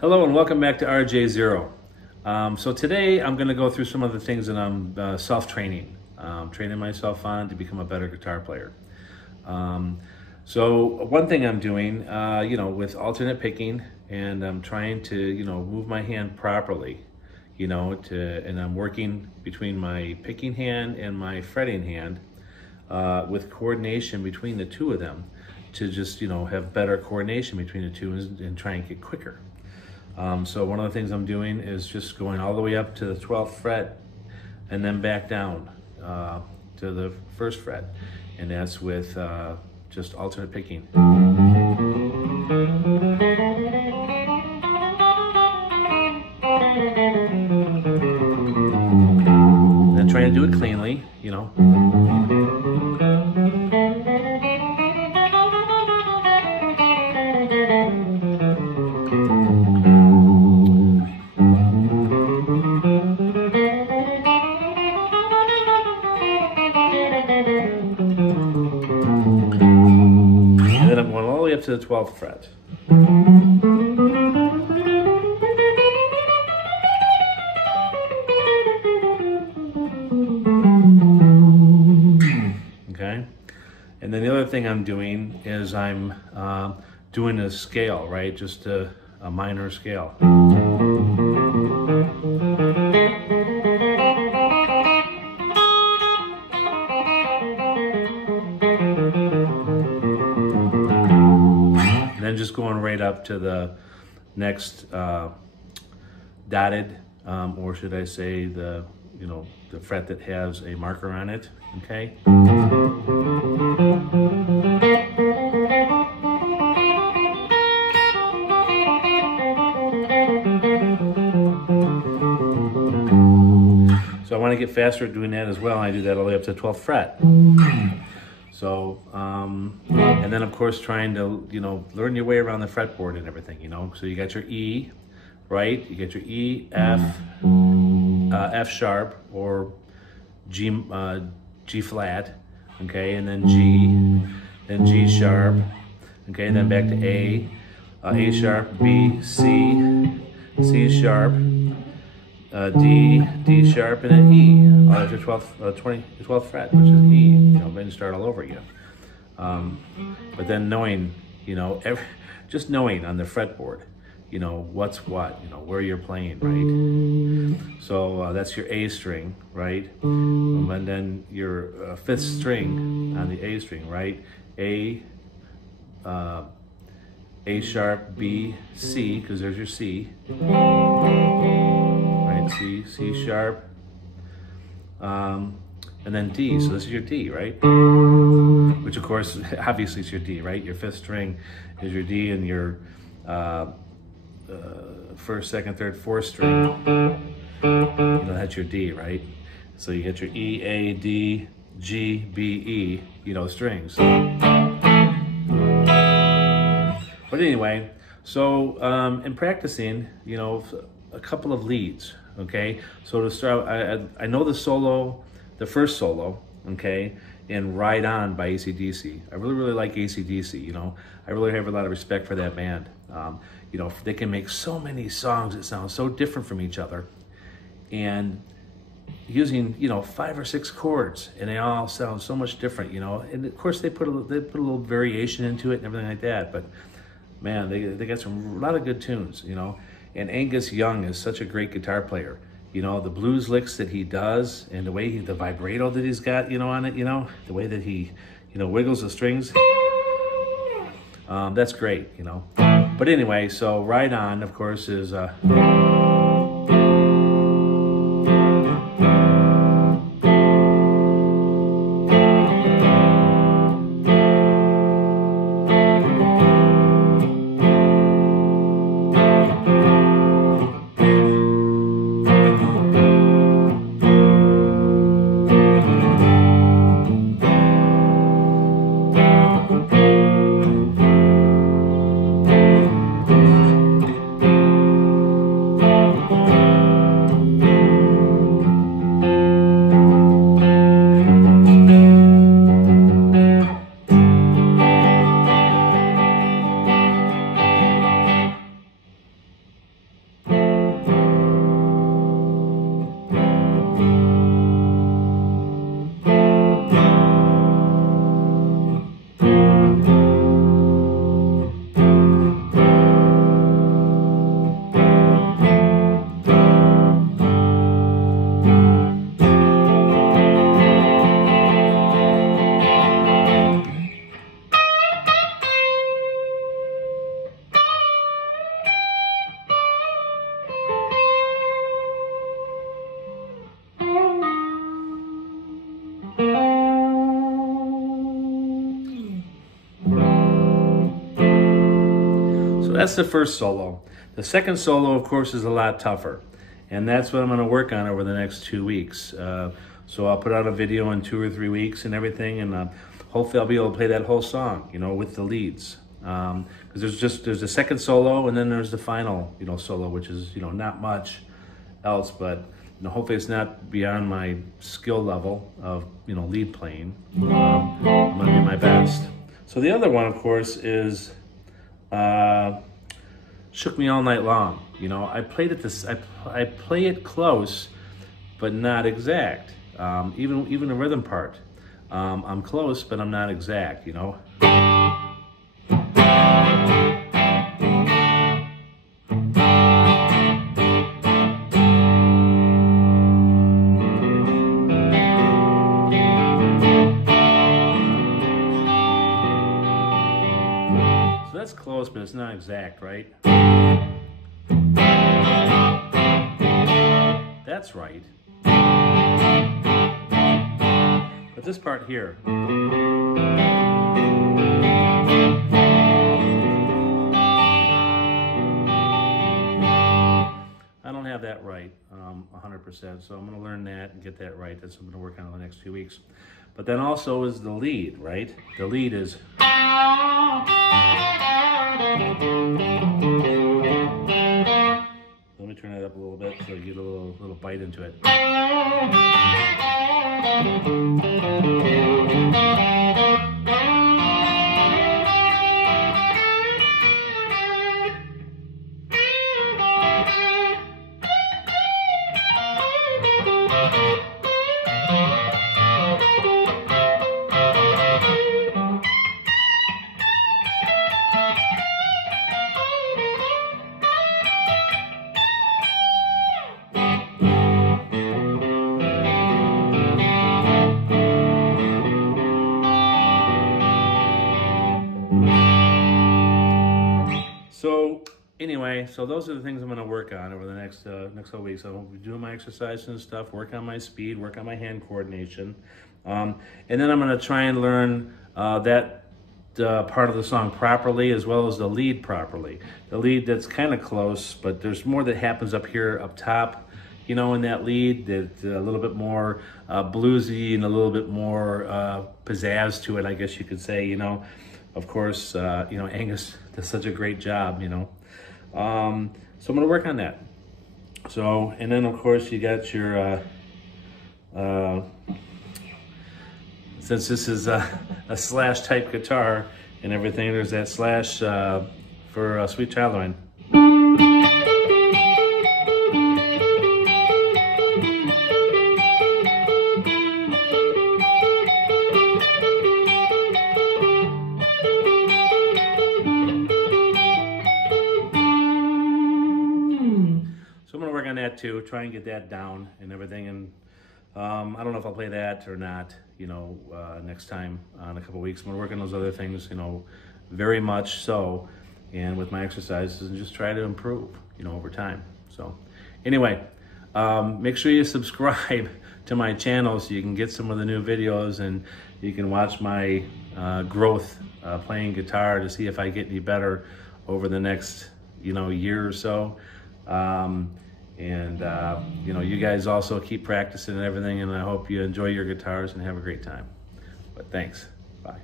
Hello and welcome back to RJ0. So today I'm going to go through some of the things that I'm self-training, training myself on to become a better guitar player. So one thing I'm doing, with alternate picking, and I'm trying to, move my hand properly, and I'm working between my picking hand and my fretting hand with coordination between the two of them to just, have better coordination between the two and try and get quicker. So one of the things I'm doing is just going all the way up to the 12th fret and then back down to the 1st fret. And that's with just alternate picking. And trying to do it cleanly, up to the 12th fret. Okay, and then the other thing I'm doing is I'm doing a scale, right? Just a minor scale. Then just going right up to the next dotted, or should I say the fret that has a marker on it, okay? So I want to get faster at doing that as well. I do that all the way up to the 12th fret. So, and then of course trying to, learn your way around the fretboard and everything, So you got your E, right? You get your E, F, F sharp, or G flat, okay? And then G sharp, okay? And then back to A sharp, B, C sharp, D sharp, and then E, all the 12th fret, which is E. Then start all over again. But then knowing, just knowing on the fretboard, what's what, where you're playing, right? So that's your A string, right? And then your 5th string on the A string, right? A sharp, B, C, because there's your C. C sharp, and then D, so this is your D, right? Which of course, obviously is your D, right? Your 5th string is your D, and your 1st, 2nd, 3rd, 4th string, that's your D, right? So you get your E, A, D, G, B, E, strings. But anyway, so in practicing, a couple of leads. Okay, so to start, I know the solo, the first solo, okay, in Ride On by AC/DC. I really like AC/DC, I really have a lot of respect for that band. They can make so many songs that sound so different from each other, and using, 5 or 6 chords, and they all sound so much different, and of course they put a little variation into it and everything like that, but man, they got a lot of good tunes, And Angus Young is such a great guitar player. The blues licks that he does, and the way the vibrato that he's got, on it, the way that he, wiggles the strings. That's great, But anyway, so Ride On, of course, is that's the first solo. The second solo, of course, is a lot tougher. And that's what I'm going to work on over the next 2 weeks. So I'll put out a video in 2 or 3 weeks and everything, and hopefully I'll be able to play that whole song, you know, with the leads. Because there's a second solo, and then there's the final, you know, solo, which is, you know, not much else, but you know, hopefully it's not beyond my skill level of, you know, lead playing. I'm going to do my best. So the other one, of course, is Shook Me All Night Long. You know, I played it I play it close, but not exact. Even the rhythm part, I'm close, but I'm not exact. You know. So that's close, but it's not exact, right? That's right. But this part here, I don't have that right 100%, so I'm going to learn that and get that right. That's what I'm going to work on in the next few weeks. But then also is the lead, right? The lead is... Let me turn it up a little bit so you get a little bite into it. So anyway, so those are the things I'm going to work on over the next couple weeks. I'll be doing my exercises and stuff, work on my speed, work on my hand coordination, and then I'm going to try and learn that part of the song properly, as well as the lead properly. The lead, that's kind of close, but there's more that happens up here, up top, you know, in that lead, that's a little bit more bluesy and a little bit more pizzazz to it, I guess you could say, you know. Of course, you know, Angus does such a great job, you know. So I'm going to work on that. So, and then of course you got your, since this is a slash type guitar and everything, there's that slash for Sweet Child O' Mine. That too, try and get that down and everything, and I don't know if I'll play that or not, you know, next time in a couple weeks. I'm gonna work on those other things, you know, very much so, and with my exercises, and just try to improve, you know, over time. So anyway, make sure you subscribe to my channel so you can get some of the new videos, and you can watch my growth playing guitar to see if I get any better over the next, you know, year or so. And you know, you guys also keep practicing and everything, and I hope you enjoy your guitars and have a great time. But thanks. Bye.